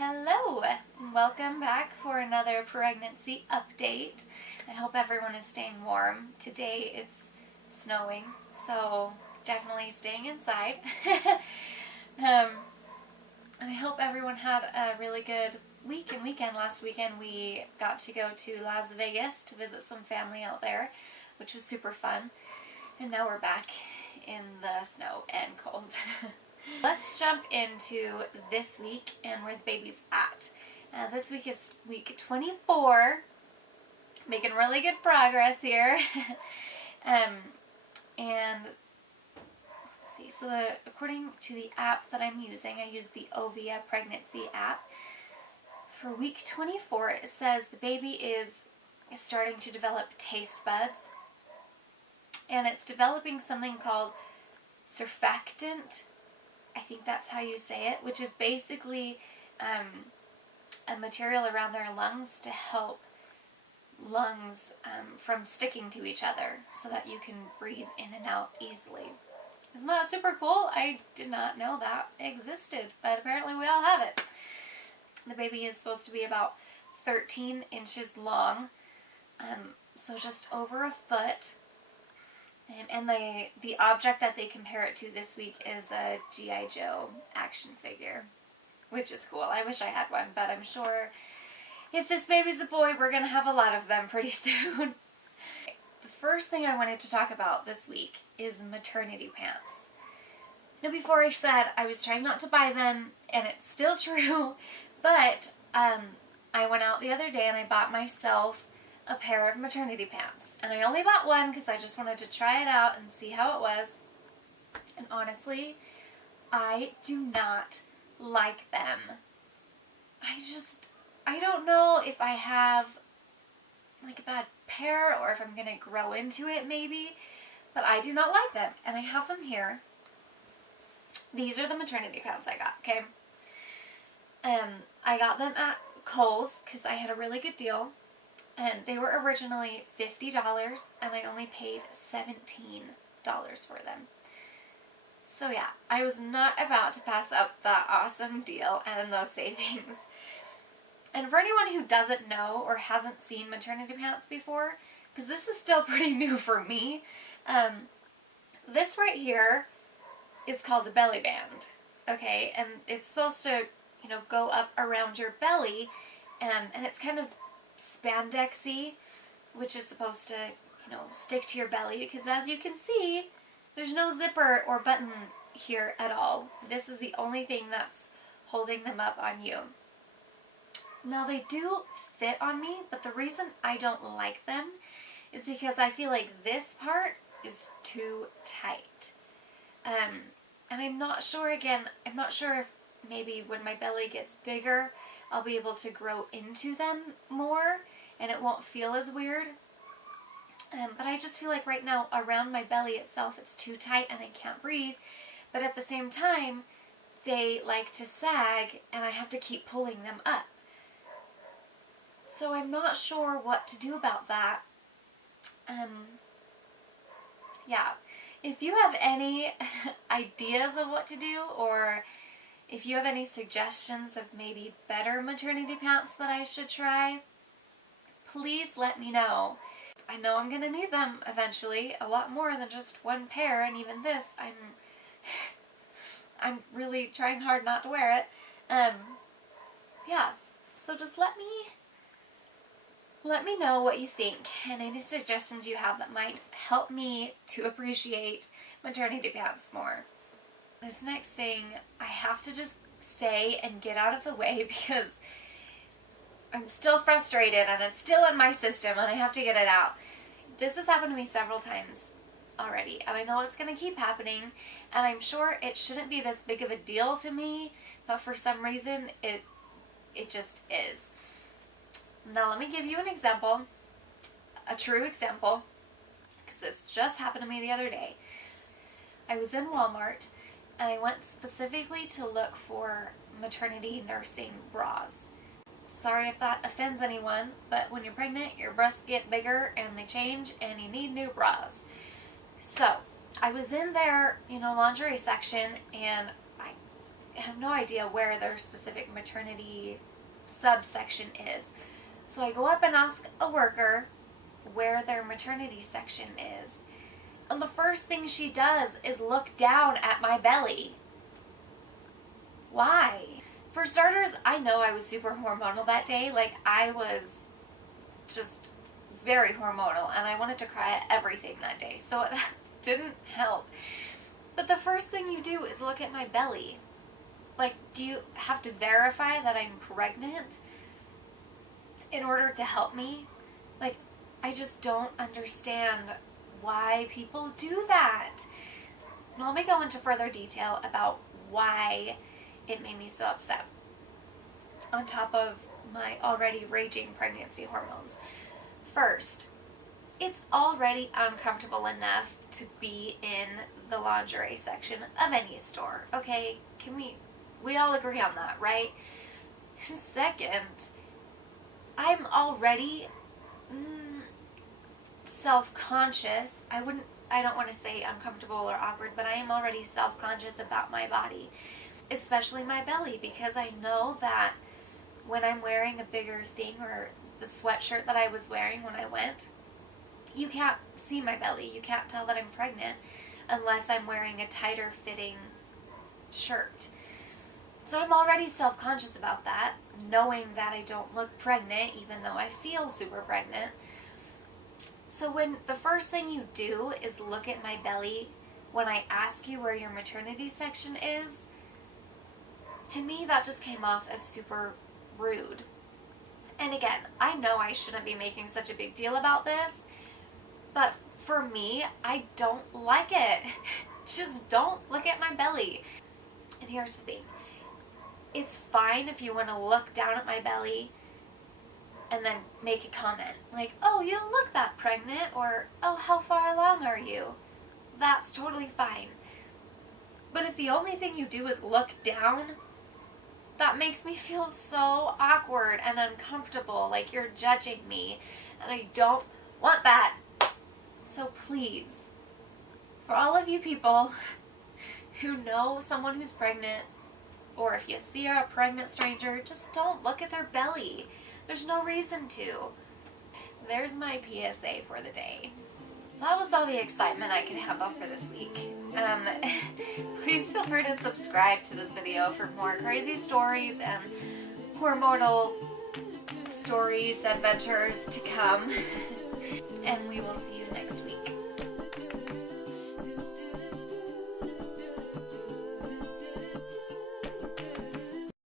Hello! Welcome back for another pregnancy update. I hope everyone is staying warm. Today it's snowing, so definitely staying inside. And I hope everyone had a really good week and weekend. Last weekend we got to go to Las Vegas to visit some family out there, which was super fun. And now we're back in the snow and cold. Let's jump into this week and where the baby's at. This week is week 24. Making really good progress here. And let's see, so according to the app that I'm using, I use the Ovia pregnancy app. For week 24, it says the baby is starting to develop taste buds. And it's developing something called surfactant. I think that's how you say it, which is basically a material around their lungs to help lungs from sticking to each other so that you can breathe in and out easily. Isn't that super cool? I did not know that existed, but apparently we all have it. The baby is supposed to be about 13 inches long, so just over a foot. And the object that they compare it to this week is a G.I. Joe action figure, which is cool. I wish I had one, but I'm sure if this baby's a boy, we're going to have a lot of them pretty soon. The first thing I wanted to talk about this week is maternity pants. Now, before I said I was trying not to buy them, and it's still true, but I went out the other day and I bought myself a pair of maternity pants. And I only bought one because I just wanted to try it out and see how it was. And honestly, I do not like them. I don't know if I have like a bad pair or if I'm going to grow into it maybe, but I do not like them. And I have them here. These are the maternity pants I got, okay? I got them at Kohl's because I had a really good deal. And they were originally $50 and I only paid $17 for them. So yeah, I was not about to pass up that awesome deal and those savings. And for anyone who doesn't know or hasn't seen maternity pants before, because this is still pretty new for me, this right here is called a belly band, okay? And it's supposed to, go up around your belly, and it's kind of spandexy, which is supposed to, stick to your belly, because as you can see, there's no zipper or button here at all. This is the only thing that's holding them up on you. Now, they do fit on me, but the reason I don't like them is because I feel like this part is too tight. And I'm not sure if maybe when my belly gets bigger, I'll be able to grow into them more and it won't feel as weird. But I just feel like right now around my belly itself it's too tight and I can't breathe. But at the same time, they like to sag and I have to keep pulling them up. So I'm not sure what to do about that. Yeah, if you have any ideas of what to do, or if you have any suggestions of maybe better maternity pants that I should try, please let me know. I know I'm going to need them eventually, a lot more than just one pair, and even this, I'm really trying hard not to wear it. Yeah, so just let me know what you think and any suggestions you have that might help me to appreciate maternity pants more. This next thing I have to just say and get out of the way because I'm still frustrated and it's still in my system and I have to get it out. This has happened to me several times already and I know it's going to keep happening and I'm sure it shouldn't be this big of a deal to me, but for some reason it just is. Now let me give you an example, a true example, because this just happened to me the other day. I was in Walmart and I went specifically to look for maternity nursing bras. Sorry if that offends anyone, but when you're pregnant, your breasts get bigger and they change and you need new bras. So I was in their, lingerie section and have no idea where their specific maternity subsection is. So I go up and ask a worker where their maternity section is. And the first thing she does is look down at my belly. Why? For starters, I know I was super hormonal that day. Like, I was just very hormonal, and I wanted to cry at everything that day. So that didn't help. But the first thing you do is look at my belly. Like, do you have to verify that I'm pregnant in order to help me? Like, I just don't understand why people do that. Let me go into further detail about why it made me so upset, on top of my already raging pregnancy hormones. First, it's already uncomfortable enough to be in the lingerie section of any store, okay? Can we all agree on that, right? Second, I'm already self-conscious. I don't want to say uncomfortable or awkward, but I am already self-conscious about my body, especially my belly, because I know that when I'm wearing a bigger thing, or the sweatshirt that I was wearing when I went, you can't see my belly. You can't tell that I'm pregnant unless I'm wearing a tighter fitting shirt. So I'm already self-conscious about that, knowing that I don't look pregnant even though I feel super pregnant. So when the first thing you do is look at my belly when I ask you where your maternity section is, to me that just came off as super rude. And again, I know I shouldn't be making such a big deal about this, but for me, I don't like it. Just don't look at my belly. And here's the thing. It's fine if you want to look down at my belly and then make a comment like, oh, you don't look that pregnant, or, oh, how far along are you? That's totally fine. But if the only thing you do is look down, that makes me feel so awkward and uncomfortable, like you're judging me, and I don't want that. So please, for all of you people who know someone who's pregnant, or if you see a pregnant stranger, just don't look at their belly. There's no reason to. There's my PSA for the day. That was all the excitement I could handle for this week. Please feel free to subscribe to this video for more crazy stories and hormonal stories, adventures to come. And we will see you next week.